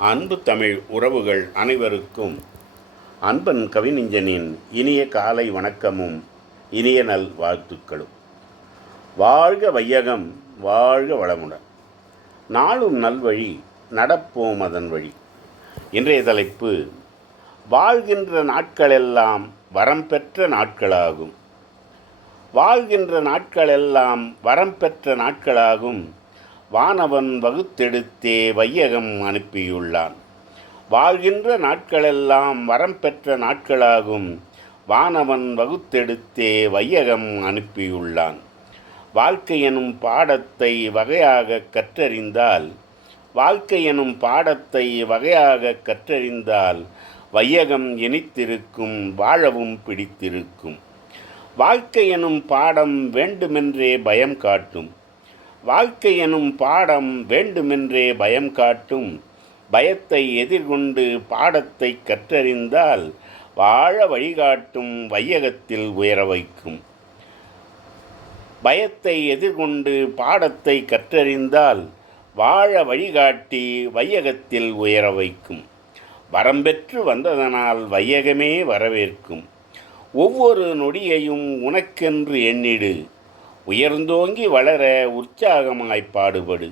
அன்பு தமிழ் உறவுகள் அனைவருக்கும் அன்பன் கவிஞனின் இனிய காலை வணக்கமும் இனிய நல் வாழ்த்துக்களும். வாழ்க வையகம் வாழ்க வளமுடன். நாளும் நல்வழி நடப்போம் அதன் வழி. இன்றைய தலைப்பு வாழ்கின்ற நாட்களெல்லாம் வரம் பெற்ற நாட்களாகும். வாழ்கின்ற நாட்களெல்லாம் வரம் பெற்ற நாட்களாகும். வானவன் வகுத்தெடுத்தே வையகம் அனுப்பியுள்ளான். வாழ்கின்ற நாட்களெல்லாம் வரம் பெற்ற நாட்களாகும். வானவன் வகுத்தெடுத்தே வையகம் அனுப்பியுள்ளான். வாழ்க்கை எனும் பாடத்தை வகையாக கற்றறிந்தால் வாழ்க்கை எனும் பாடத்தை வகையாக கற்றறிந்தால் வையகம் இனித்திருக்கும் வாழவும் பிடித்திருக்கும். வாழ்க்கை எனும் பாடம் வேண்டுமென்றே பயம் காட்டும். வாழ்க்கை எனும் பாடம் வேண்டுமென்றே பயம் காட்டும். பயத்தை எதிர்கொண்டு பாடத்தை கற்றறிந்தால் வாழ வழிகாட்டும் வையகத்தில் உயர வைக்கும். பயத்தை எதிர்கொண்டு பாடத்தை கற்றறிந்தால் வாழ வழிகாட்டி வையகத்தில் உயர வைக்கும். வரம்பெற்று வந்ததனால் வையகமே வரவேற்கும். ஒவ்வொரு நொடியையும் உனக்கென்று எண்ணிடு. உயர்ந்தோங்கி வளர உற்சாகமாய் பாடுபடு.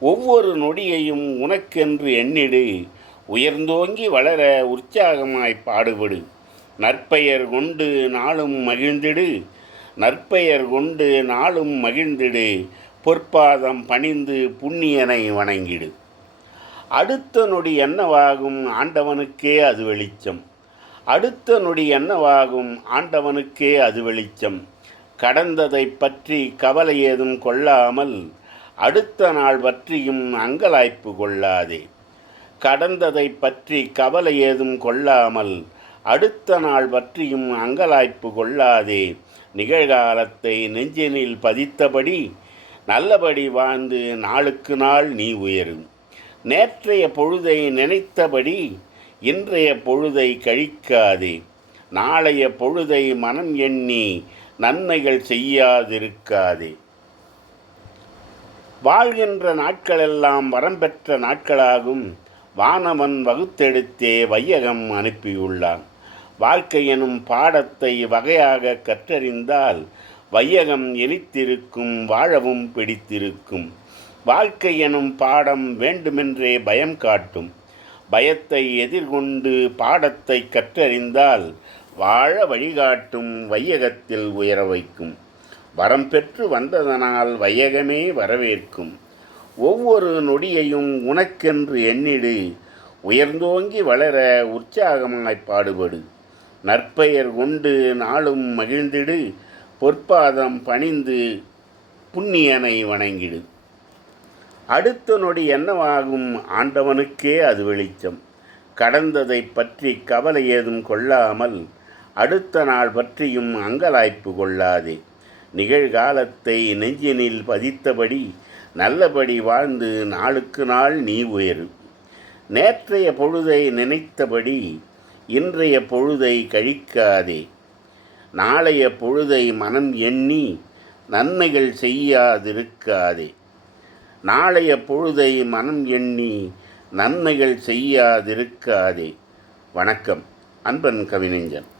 ஒவ்வொரு நொடியையும் உனக்கென்று எண்ணிடு. உயர்ந்தோங்கி வளர உற்சாகமாய் பாடுபடு. நற்பெயர் கொண்டு நாளும் மகிழ்ந்திடு. நற்பெயர் கொண்டு நாளும் மகிழ்ந்திடு. பொற்பாதம் பணிந்து புண்ணியனை வணங்கிடு. அடுத்த நொடி என்னவாகும் ஆண்டவனுக்கே அது வெளிச்சம். அடுத்த நொடி என்னவாகும் ஆண்டவனுக்கே அது வெளிச்சம். கடந்ததை பற்றி கவலை ஏதும் கொள்ளாமல் அடுத்த நாள் பற்றியும் அங்கலாய்ப்பு கொள்ளாதே. கடந்ததை பற்றி கவலை ஏதும் கொள்ளாமல் அடுத்த நாள் பற்றியும் அங்கலாய்ப்பு கொள்ளாதே. நிகழ்காலத்தை நெஞ்சினில் பதித்தபடி நல்லபடி வாழ்ந்து நாளுக்கு நாள் நீ உயரும். நேற்றைய பொழுதை நினைத்தபடி இன்றைய பொழுதை கழிக்காதே. நாளைய பொழுதை மனம் எண்ணி நன்மைகள் செய்யாதிருக்காதே. வாழ்கின்ற நாட்களெல்லாம் வரம்பெற்ற நாட்களாகும். வானவன் வகுத்தெடுத்தே வையகம் அனுப்பியுள்ளான். வாழ்க்கை எனும் பாடத்தை வகையாக கற்றறிந்தால் வையகம் எனித்திருக்கும் வாழவும் பிடித்திருக்கும். வாழ்க்கை எனும் பாடம் வேண்டுமென்றே பயம் காட்டும். பயத்தை எதிர்கொண்டு பாடத்தை கற்றறிந்தால் வாழ வழிகாட்டும் வையகத்தில் உயர வைக்கும். வரம் பெற்று வந்ததனால் வையகமே வரவேற்கும். ஒவ்வொரு நொடியையும் உனக்கென்று எண்ணிடு. உயர்ந்தோங்கி வளர உற்சாகமாய் பாடுபடு. நற்பெயர் கொண்டு நாளும் மகிழ்ந்திடு. பொற்பாதம் பணிந்து புண்ணியனை வணங்கிடு. அடுத்த நொடி என்னவாகும்? ஆண்டவனுக்கே அது வெளிச்சம். கடந்ததை பற்றி கவலை ஏதும் கொள்ளாமல் அடுத்த நாள் பற்றியும் அங்கலாய்ப்பு கொள்ளாதே. நிகழ்காலத்தை நெஞ்சினில் பதித்தபடி நல்லபடி வாழ்ந்து நாளுக்கு நாள் நீ உயரு. நேற்றைய பொழுதை நினைத்தபடி இன்றைய பொழுதை கழிக்காதே. நாளைய பொழுதை மனம் எண்ணி நன்மைகள் செய்யாதிருக்காதே. நாளைய பொழுதை மனம் எண்ணி நன்மைகள் செய்யாதிருக்காதே. வணக்கம். அன்பன் கவிஞன்